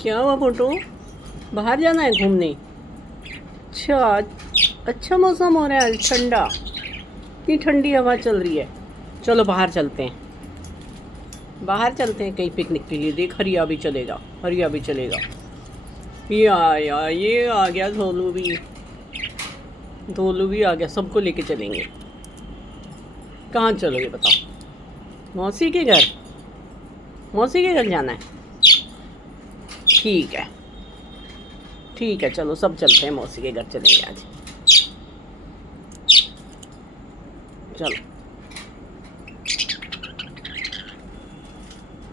क्या हुआ फोटो? बाहर जाना है घूमने? अच्छा, अच्छा मौसम हो रहा है आज, ठंडा, इतनी ठंडी हवा चल रही है। चलो बाहर चलते हैं, बाहर चलते हैं कहीं पिकनिक के लिए। देख हरिया भी चलेगा, हरिया भी चलेगा। ये आया, ये आ गया धोलू भी, धोलू भी आ गया। सबको लेके चलेंगे। कहाँ चलोगे बताओ? मौसी के घर? मौसी के घर जाना है? ठीक है, ठीक है, चलो सब चलते हैं, मौसी के घर चलेंगे आज। चलो।